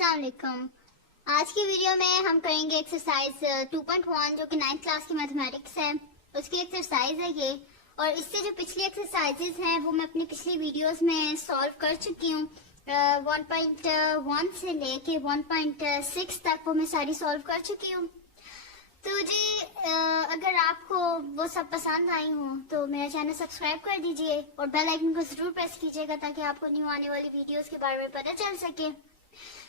अस्सलाम वालेकुम। आज की वीडियो में हम करेंगे एक्सरसाइज 2.1 जो कि 9th क्लास की मैथमेटिक्स है, उसकी एक्सरसाइज है ये। और इससे जो पिछली एक्सरसाइजेज हैं वो मैं अपनी पिछली वीडियोस में सॉल्व कर चुकी हूँ। 1.1 से लेके 1.6 तक वो मैं सारी सॉल्व कर चुकी हूँ। तो जी अगर आपको वो सब पसंद आई हो तो मेरा चैनल सब्सक्राइब कर दीजिए और बेल आइकन को जरूर प्रेस कीजिएगा ताकि आपको न्यू आने वाली वीडियोस के बारे में पता चल सके।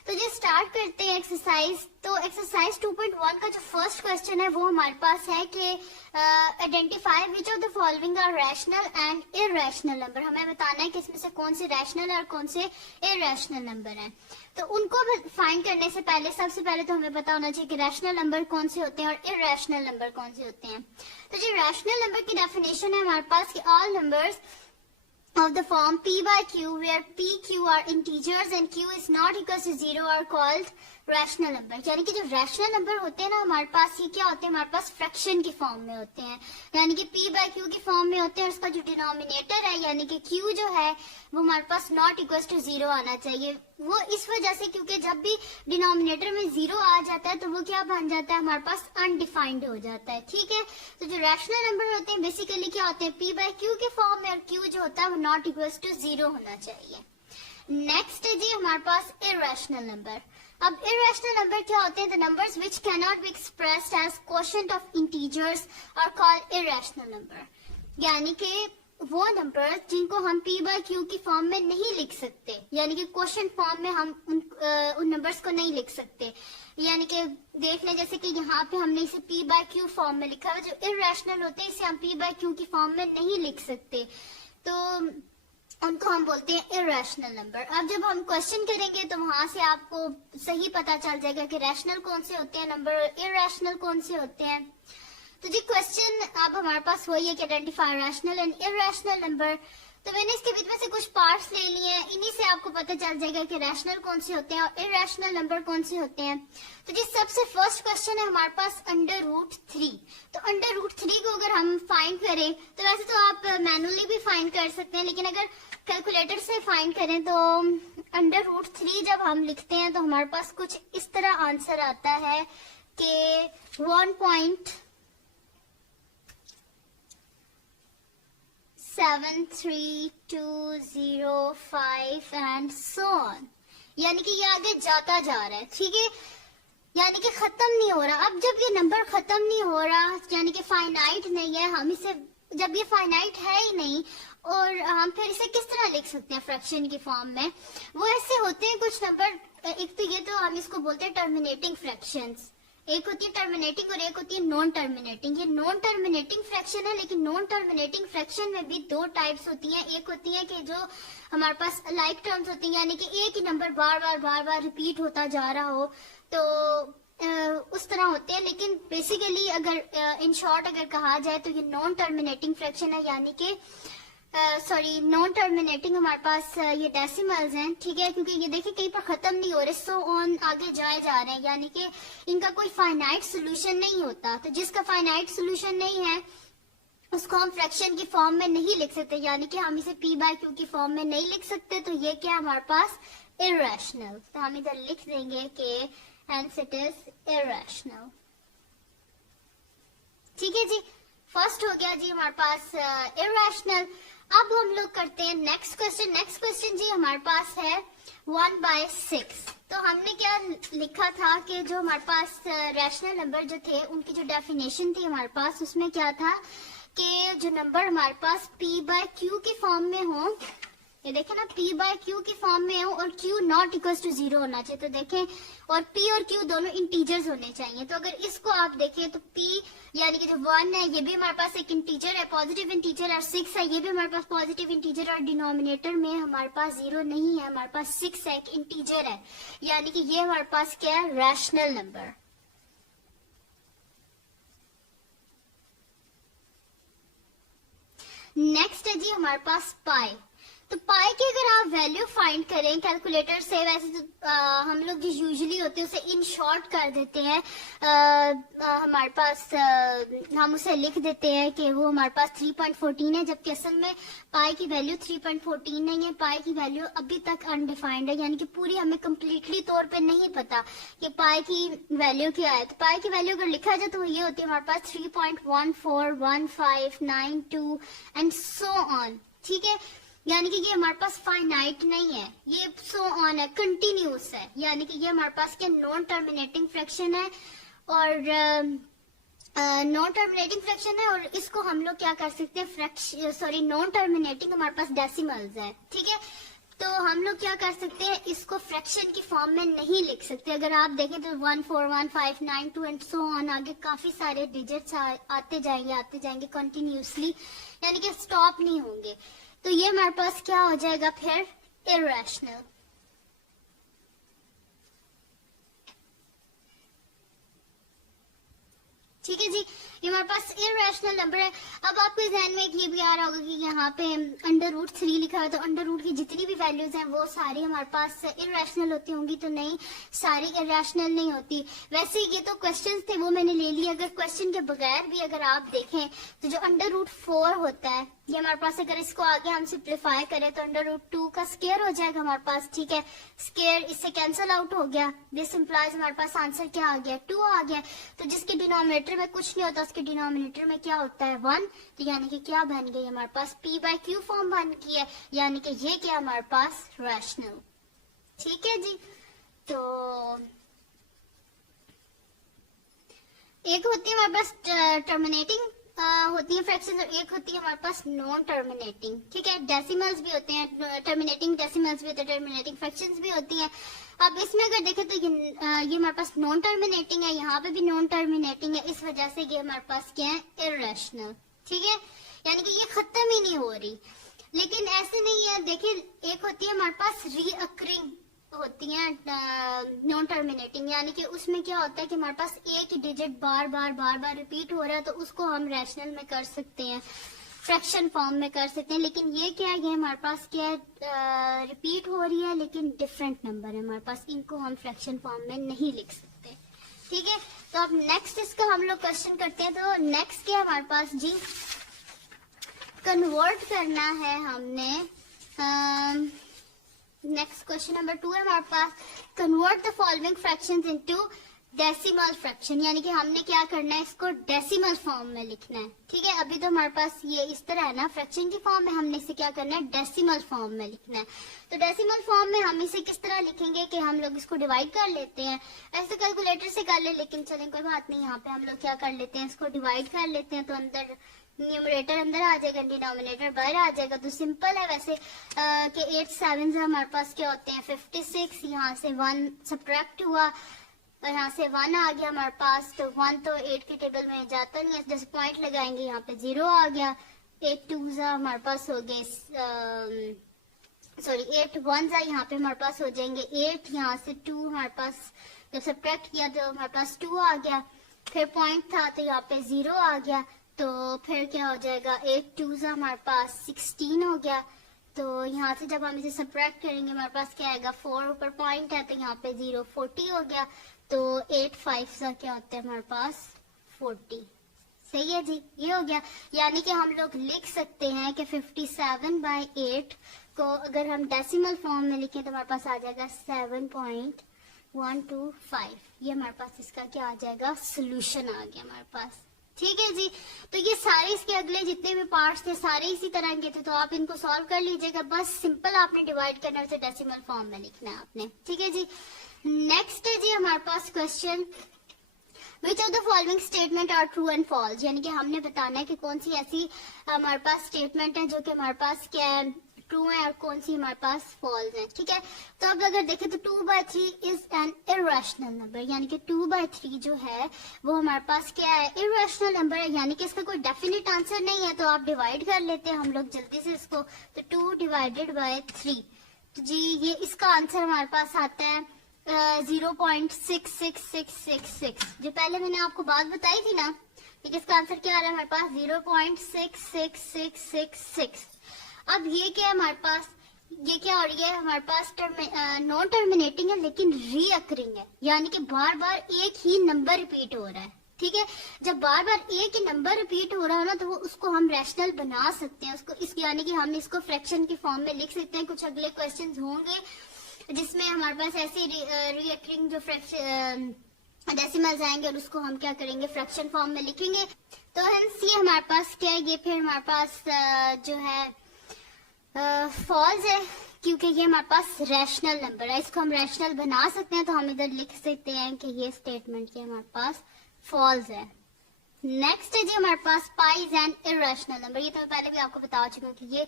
तो जी स्टार्ट करते हैं एक्सरसाइज। तो एक्सरसाइज 2.1 का जो फर्स्ट क्वेश्चन है वो हमारे पास है कि identify which of the following are rational and irrational number. हमें बताना है कि इसमें से कौन से रैशनल और कौन से इरैशनल नंबर हैं। तो उनको फाइंड करने से पहले सबसे पहले तो हमें पता होना चाहिए कि रैशनल नंबर कौन से होते हैं और इरैशनल नंबर कौन से होते हैं। तो जी रैशनल नंबर की डेफिनेशन है हमारे पास कि all numbers of the form p by q where p q are integers and q is not equal to 0 are called rational number. यानी कि जो रैशनल नंबर होते हैं ना हमारे पास, ये क्या होते हैं, हमारे पास फ्रैक्शन की फॉर्म में होते हैं, यानी कि p बाय q की फॉर्म में होते हैं। और इसका जो डिनोमिनेटर है यानी कि q जो है वो हमारे पास नॉट इक्वल टू 0 आना चाहिए। वो इस वजह से क्योंकि जब भी डिनोमिनेटर में 0 आ जाता है तो वो क्या बन जाता है, हमारे पास अनडिफाइंड हो जाता है। ठीक है, तो जो रैशनल नंबर होते हैं बेसिकली क्या होते हैं, p बाय q के फॉर्म में, और q जो होता है वो नॉट इक्वल टू 0 होना चाहिए। नेक्स्ट है जी हमारे पास इरैशनल नंबर। अब इरैशनल नंबर क्या होते हैं, the numbers which can not be expressed as quotient of integers are called irrational number. यानी कि वो नंबर जिनको हम p बाय q की फॉर्म में नहीं लिख सकते, यानी कि क्वोशिएंट फॉर्म में हम उन नंबर्स को नहीं लिख सकते। यानी कि देख लें जैसे कि यहाँ पे हमने इसे p बाय q फॉर्म में लिखा है, जो इरैशनल होते हैं इसे हम p बाय q की फॉर्म में नहीं लिख सकते, तो उनको हम बोलते हैं इरैशनल नंबर। अब जब हम क्वेश्चन करेंगे तो वहां से आपको सही पता चल जाएगा कि रैशनल कौन से होते हैं नंबर और इरैशनल कौन से होते हैं। तो जी क्वेश्चन अब हमारे पास वही है कि identify rational and irrational number. तो मैंने इसके बीच में से कुछ पार्ट्स ले लिए हैं, इन्हीं से आपको पता चल जाएगा कि रैशनल कौन से होते हैं और इरैशनल नंबर कौन से होते हैं। तो जी सबसे फर्स्ट क्वेश्चन है हमारे पास √3। तो √3 को अगर हम फाइंड करें तो वैसे तो आप मैनुअली भी फाइंड कर सकते हैं, लेकिन अगर कैलकुलेटर से फाइंड करें तो √3 जब हम लिखते हैं तो हमारे पास कुछ इस तरह आंसर आता है कि 1.73205 एंड सो ऑन। यानी कि ये आगे जाता जा रहा है। ठीक है, यानी कि खत्म नहीं हो रहा। अब जब ये नंबर खत्म नहीं हो रहा यानी कि फाइनाइट नहीं है, हम इसे जब ये फाइनाइट है ही नहीं और हम फिर इसे किस तरह लिख सकते हैं फ्रैक्शन की फॉर्म में, वो ऐसे होते हैं कुछ नंबर। एक तो ये तो हम इसको बोलते हैं टर्मिनेटिंग फ्रैक्शंस, एक होती है टर्मिनेटिंग और एक होती है नॉन टर्मिनेटिंग। ये नॉन टर्मिनेटिंग फ्रैक्शन है, लेकिन नॉन टर्मिनेटिंग फ्रैक्शन में भी दो टाइप्स होती हैं। एक होती है कि जो हमारे पास लाइक टर्म्स होती हैं, यानी कि एक ही नंबर बार बार रिपीट होता जा रहा हो, तो उस तरह होते हैं। लेकिन बेसिकली अगर इन शॉर्ट अगर कहा जाए तो ये नॉन टर्मिनेटिंग फ्रैक्शन है, यानी कि नॉन टर्मिनेटिंग हमारे पास ये डेसिमल्स हैं। ठीक है, क्योंकि ये देखिए कहीं पर खत्म नहीं हो रहे, सो ऑन आगे जाए जा रहे हैं, यानी कि इनका कोई फाइनाइट सोल्यूशन नहीं होता। तो जिसका फाइनाइट सोल्यूशन नहीं है उसको हम फ्रैक्शन की फॉर्म में नहीं लिख सकते, यानी कि हम इसे p बाय q की फॉर्म में नहीं लिख सकते। तो ये क्या हमारे पास इरैशनल। तो हम इधर लिख देंगे कि hence it is irrational। ठीक है जी, फर्स्ट हो गया जी हमारे पास इरैशनल। अब हम लोग करते हैं नेक्स्ट क्वेश्चन। नेक्स्ट क्वेश्चन जी हमारे पास है 1/6। तो हमने क्या लिखा था कि जो हमारे पास रैशनल नंबर जो थे उनकी जो डेफिनेशन थी हमारे पास, उसमें क्या था कि जो नंबर हमारे पास p बाय q की फॉर्म में हो, ये देखें ना, p बाय q की फॉर्म में हो और q नॉट इक्वल टू 0 होना चाहिए। तो देखें, और p और q दोनों इंटीजर्स होने चाहिए। तो अगर इसको आप देखें तो p यानी कि जो 1 है ये भी हमारे पास एक इंटीजर है, पॉजिटिव इंटीजर, और 6 है ये भी हमारे पास पॉजिटिव इंटीजर, और डिनोमिनेटर में हमारे पास 0 नहीं है, हमारे पास 6 है, एक इंटीजर है, यानी कि ये हमारे पास क्या है, रैशनल नंबर। नेक्स्ट है जी हमारे पास पाई। तो पाई की अगर आप वैल्यू फाइंड करें कैलकुलेटर से, वैसे तो हम लोग जो यूजुअली होते हैं उसे इन शॉर्ट कर देते हैं। हमारे पास हम उसे लिख देते हैं कि वो हमारे पास 3.14 है, जबकि असल में पाई की वैल्यू 3.14 नहीं है। पाई की वैल्यू अभी तक अनडिफाइंड है, यानी कि पूरी हमें कंप्लीटली तौर पे नहीं पता कि पाई की वैल्यू क्या है। तो पाई की वैल्यू अगर लिखा जाए तो ये होती है हमारे पास 3.141592 एंड सो ऑन। ठीक है, यानी कि ये हमारे पास फाइनाइट नहीं है, ये सो ऑन है, कंटिन्यूस है, यानी कि ये हमारे पास क्या नॉन टर्मिनेटिंग फ्रैक्शन है। और नॉन टर्मिनेटिंग फ्रैक्शन है, और इसको हम लोग क्या कर सकते हैं, फ्रैक्शन नॉन टर्मिनेटिंग हमारे पास डेसिमल्स है। ठीक है, तो हम लोग क्या कर सकते हैं, इसको फ्रैक्शन की फॉर्म में नहीं लिख सकते। अगर आप देखें तो 141592 एंड सो ऑन, आगे काफी सारे डिजिट्स आते जाएंगे कंटिन्यूसली, यानी कि स्टॉप नहीं होंगे। तो ये हमारे पास क्या हो जाएगा फिर, इरैशनल। ठीक है जी, ये हमारे पास इरैशनल नंबर है। अब आपके ध्यान में ये भी आ रहा होगा कि यहाँ पे √3 लिखा है, तो अंडर रूट की जितनी भी वैल्यूज हैं वो सारी हमारे पास इरैशनल होती होंगी, तो नहीं, सारी इरैशनल नहीं होती। वैसे ये तो क्वेश्चंस थे वो मैंने ले लिए। अगर क्वेश्चन के बगैर भी अगर आप देखें तो जो √4 होता है, ये हमारे पास अगर इसको आगे हम सिंप्लीफाई करें तो √2 का स्क्वायर हो जाएगा हमारे पास। ठीक है, स्क्वायर इससे कैंसिल आउट हो गया, दिस इंप्लाइज हमारे पास आंसर क्या आ गया, 2 आ गया। तो जिसके डिनोमिनेटर में कुछ नहीं होता उसके डिनोमिनेटर में क्या होता है, 1। तो यानी कि क्या बन गई हमारे पास, p/q फॉर्म बन गई है, यानी कि ये क्या हमारे पास रैशनल। ठीक है जी, तो एक होती है हमारे पास टर्मिनेटिंग होती है फ्रैक्शन, और एक होती है हमारे पास नॉन टर्मिनेटिंग। ठीक है, डेसिमल्स भी होते हैं, टर्मिनेटिंग डेसिमल्स भी होते हैं, टर्मिनेटिंग फ्रैक्शंस भी होती हैं। अब इसमें अगर देखें तो ये हमारे पास नॉन टर्मिनेटिंग है, यहाँ पे भी नॉन टर्मिनेटिंग है, इस वजह से ये हमारे पास क्या है, इरैशनल। ठीक है, यानी कि ये खत्म ही नहीं हो रही। लेकिन ऐसे नहीं है, देखिए एक होती है हमारे पास रीअकरिंग होती है नॉन टर्मिनेटिंग, यानी कि उसमें क्या होता है कि हमारे पास एक ही डिजिट बार बार रिपीट हो रहा है, तो उसको हम रैशनल में कर सकते हैं, फ्रैक्शन फॉर्म में कर सकते हैं। लेकिन ये क्या है, ये हमारे पास क्या है, रिपीट हो रही है लेकिन डिफरेंट नंबर है हमारे पास, इनको हम फ्रैक्शन फॉर्म में नहीं लिख सकते। ठीक है, तो अब नेक्स्ट इसका हम लोग क्वेश्चन करते हैं। तो नेक्स्ट क्या है हमारे पास जी, कन्वर्ट करना है हमने। नेक्स्ट क्वेश्चन नंबर 2 है हमारे पास, convert the following fractions into decimal fraction, यानी कि हमने क्या करना है, इसको डेसिमल फॉर्म में लिखना है। ठीक है, अभी तो हमारे पास ये इस तरह है ना फ्रैक्शन की फॉर्म में, हमने इसे क्या करना है, डेसिमल फॉर्म में लिखना है। तो डेसिमल फॉर्म में हम इसे किस तरह लिखेंगे कि हम लोग इसको डिवाइड कर लेते हैं, ऐसे कैलकुलेटर से कर ले, लेकिन चलें कोई बात नहीं, यहाँ पे हम लोग क्या कर लेते हैं, इसको डिवाइड कर लेते हैं। तो अंदर न्यूमरेटर अंदर आ जाएगा, डिनोमिनेटर बाहर आ जाएगा। तो सिंपल है वैसे कि 8 7 हमारे पास क्या होते हैं, 56। यहाँ से 1 सब्ट्रैक्ट हुआ और यहाँ से 1 आ गया हमारे पास, तो 1 तो 8 के टेबल में जाता नहीं है, जैसे पॉइंट लगाएंगे यहाँ पे 0 आ गया। 8 2 हमारे पास हो गए, सॉरी 8 1 यहाँ पे हमारे पास हो जाएंगे 8, यहाँ से 2 हमारे पास जब सब्ट्रैक्ट किया तो हमारे पास 2 आ गया, फिर पॉइंट था तो यहाँ पे 0 आ गया, तो फिर क्या हो जाएगा, 8 2 हमारे पास 16 हो गया। तो यहाँ से जब हम इसे सब्ट्रैक्ट करेंगे हमारे पास क्या आएगा, 4 ऊपर पॉइंट है तो यहाँ पे 0 40 हो गया। तो 8 5 सा क्या होता है हमारे पास 40। सही है जी, ये हो गया। यानी कि हम लोग लिख सकते हैं कि 57/8 को अगर हम डेसिमल फॉर्म में लिखें तो हमारे पास आ जाएगा 7.125। ये हमारे पास इसका क्या आ जाएगा, सोल्यूशन आ गया हमारे पास। ठीक है जी, तो ये सारे इसके अगले जितने भी पार्ट्स थे सारे इसी तरह के थे, तो आप इनको सॉल्व कर लीजिएगा। बस सिंपल आपने डिवाइड करना है, डेसिमल फॉर्म में लिखना है आपने। ठीक है जी, नेक्स्ट है जी हमारे पास question, which of the following statement are true and false, यानी कि हमने बताना है कि कौन सी ऐसी हमारे पास स्टेटमेंट है जो कि हमारे पास क्या है, ट्रू है, और कौन सी हमारे पास फॉल्स है। ठीक है, तो अब अगर देखें तो 2/3 इज एन इरैशनल नंबर, यानी कि 2/3 जो है वो हमारे पास क्या है, इरैशनल नंबर है, यानी कि इसका कोई डेफिनेट आंसर नहीं है। तो आप डिवाइड कर लेते हैं हम लोग जल्दी से इसको, तो 2 डिवाइडेड बाय 3, तो जी ये इसका आंसर हमारे पास आता है 0.66666। जो पहले मैंने आपको बात बताई थी ना, कि इसका आंसर क्या आ रहा है हमारे पास 0.66666। अब ये क्या है हमारे पास, ये क्या हो रही है हमारे पास नॉन टर्मिनेटिंग है लेकिन रीअकरिंग है, यानी कि बार बार एक ही नंबर रिपीट हो रहा है। ठीक है, जब बार बार एक ही नंबर रिपीट हो रहा है ना तो वो उसको हम रैशनल बना सकते हैं, उसको इस यानी कि हम इसको फ्रैक्शन की फॉर्म में लिख सकते हैं। कुछ अगले क्वेश्चंस होंगे जिसमें हमारे पास ऐसे रीअकरिंग जो डेसिमल्स आएंगे और उसको हम क्या करेंगे, फ्रैक्शन फॉर्म में लिखेंगे। तो हेंस ये हमारे पास क्या है, ये फिर हमारे पास जो है फॉल्स है, क्योंकि ये हमारे पास रैशनल नंबर है। इसको हम रैशनल बना सकते हैं, तो हम इधर लिख सकते हैं कि ये स्टेटमेंट के हमारे पास फॉल्स है। नेक्स्ट है जी हमारे पास pi is an irrational number. ये तो मैं पहले भी आपको बता चुकी हूँ कि ये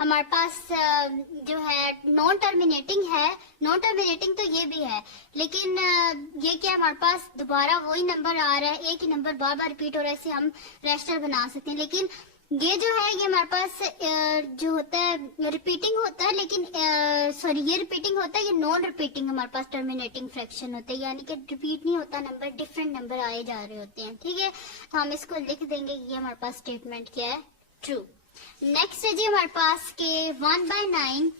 हमारे पास जो है नॉन टर्मिनेटिंग है। नॉन टर्मिनेटिंग तो ये भी है, लेकिन ये क्या हमारे पास दोबारा वही नंबर आ रहा है, एक ही नंबर बार बार रिपीट हो रहा है, इसे हम रैशनल बना सकते हैं। लेकिन ये जो है ये हमारे पास जो होता है रिपीटिंग होता है, लेकिन सॉरी ये रिपीटिंग होता है, ये नॉन रिपीटिंग हमारे पास टर्मिनेटिंग फ्रैक्शन होता है, यानी कि रिपीट नहीं होता नंबर, डिफरेंट नंबर आए जा रहे होते हैं। ठीक है, तो हम इसको लिख देंगे, ये हमारे पास स्टेटमेंट क्या है, ट्रू। नेक्स्ट है जी हमारे पास के 1/9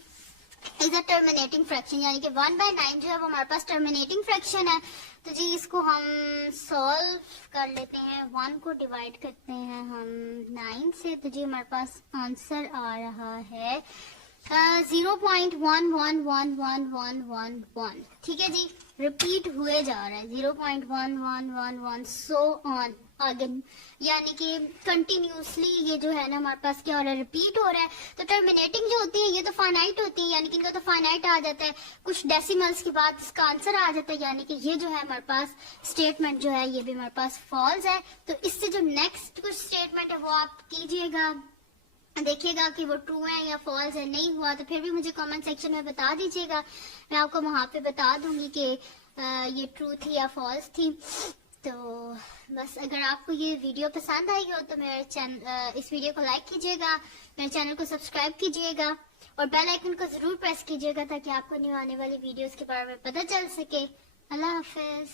इज अ टर्मिनेटिंग फ्रैक्शन, यानी कि 1/9 जो है वो हमारे पास टर्मिनेटिंग फ्रैक्शन है। तो जी इसको हम सॉल्व कर लेते हैं, 1 को डिवाइड करते हैं हम 9 से, तो जी हमारे पास आंसर आ रहा है 0.111111। ठीक है जी, रिपीट हुए जा रहा है 0.1111 सो ऑन आगे, यानी कि कंटिन्यूसली ये जो है ना हमारे पास क्या हो रहा है, रिपीट हो रहा है। तो टर्मिनेटिंग जो होती है ये तो फाइनाइट होती है, यानी कि इनका तो फाइनाइट आ जाता है, कुछ डेसिमल्स के बाद इसका आंसर आ जाता है, यानी कि ये जो है हमारे पास स्टेटमेंट जो है ये भी हमारे पास फॉल्स है। तो इससे जो नेक्स्ट कुछ स्टेटमेंट है वो आप कीजिएगा, देखिएगा कि वो ट्रू है या फॉल्स है। नहीं हुआ तो फिर भी मुझे कमेंट सेक्शन में बता दीजिएगा, मैं आपको वहां पे बता दूंगी कि ये ट्रू थी या फॉल्स थी। तो बस अगर आपको ये वीडियो पसंद आई हो तो मेरे चैनल इस वीडियो को लाइक कीजिएगा, मेरे चैनल को सब्सक्राइब कीजिएगा और बेल आइकन को जरूर प्रेस कीजिएगा ताकि आपको न्यू आने वाली वीडियोस के बारे में पता चल सके। अल्लाह हाफिज।